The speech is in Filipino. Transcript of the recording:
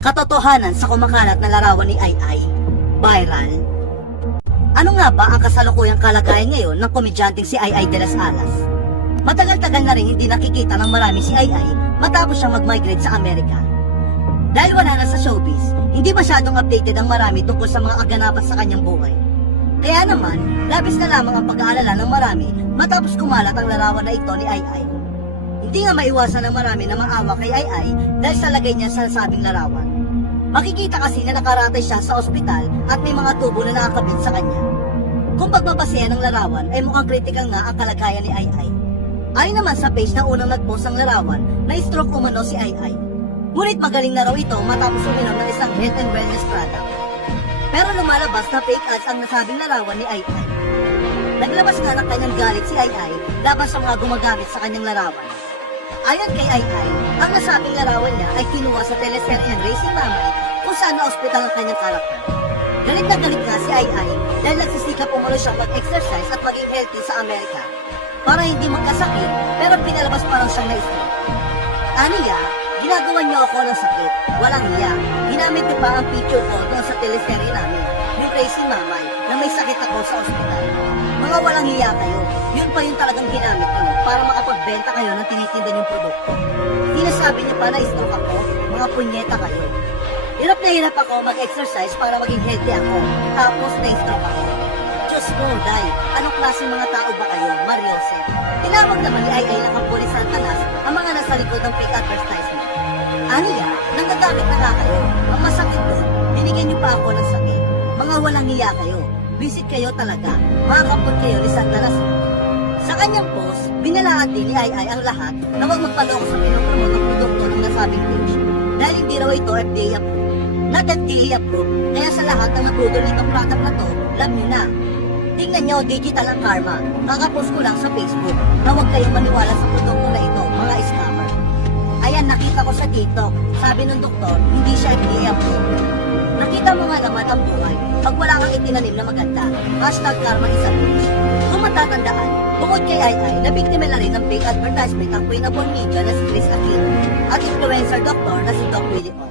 Katotohanan sa kumakalat na larawan ni Ai. Viral. Ano nga ba ang kasalukuyang kalagayan ngayon ng komedyanteng si Ai de las Alas? Matagal-tagal na rin hindi nakikita ng marami si Ai matapos siyang mag-migrate sa Amerika. Dahil wala na sa showbiz, hindi masyadong updated ang marami tungkol sa mga kaganapan sa kanyang buhay. Kaya naman, labis na lamang ang pag-aalala ng marami matapos kumalat ang larawan na ito ni Ai. Hindi nga maiwasan ng marami na maawa kay Ai dahil sa lagay niya sa nasabing larawan. Makikita kasi na nakaratay siya sa ospital at may mga tubo na nakakabit sa kanya. Kung pagbabasehan ng larawan ay mukhang critical nga ang kalagayan ni Ai. Ayon naman sa page na unang nag-post ang larawan, na-stroke umano si Ai. Ngunit magaling na raw ito matapos uminom ng isang health and wellness product. Pero lumalabas na fake ads ang nasabing larawan ni Ai. Naglabas nga ng kanyang galit si Ai laban sa mga gumagamit sa kanyang larawan. Ayon kay Ai, ang nasabing larawan niya ay kinuha sa teleseryeng Racing Mamay kung saan na-ospital ang kanyang karakter. Galit na galit nga si Ai dahil nagsisikap umano siyang mag-exercise at maging healthy sa Amerika para hindi magkasakit pero pinalabas pa lang siyang na-stroke. Aniya, ginagawa niyo ako ng sakit, walang hiya. Ginamit niyo pa ang picture ko doon sa teleserye namin, yung Racing Mamay, na may sakit ako sa ospital. Mga walang hiya kayo, yun pa yung talagang ginamit niyo para makapagbenta kayo ng tinitinda niyong produkto. Sinasabi niyo pa na stroke ako, mga punyeta kayo. Hirap na hirap ako mag-exercise para maging healthy ako, tapos na-stroke ako. Diyos ko, Day, anong klase mga tao ba kayo, Mariose? Tinawag naman ni Ai ng kapulis Santanas ang mga nasa likod ng fake advertisement. Aniya, nanggagamit na nga kayo. Ang masakit doon, binigyan niyo pa ako ng sakit. Mga walang hiya kayo. Visit kayo talaga. Makakapot kayo ni Santanas. Sa kanyang post, binalaan din ni Ai ang lahat na huwag magpaloko sa pinopromote ng produkto ng nasabing page. Dahil hindi raw ito FDA approved. Not FDA approved, kaya sa lahat ng nagudol nitong product na to, love nyo na. Tingnan nyo, digital ang karma. Kakapost ko lang sa Facebook na huwag kayong maniwala sa produkto na ito, mga scammer. Ayan, nakita ko sa TikTok. Sabi ng doktor, hindi siya FDA approved. Nakita mo nga naman ang buhay. Pag wala kang itinanim na maganda, #karma is a bitch. Kung matatandaan, bukod kay Ai, nabiktima na rin ng fake advertisement ang Queen of all media na si Chris Aquino at influencer doctor na si Doc Willie O.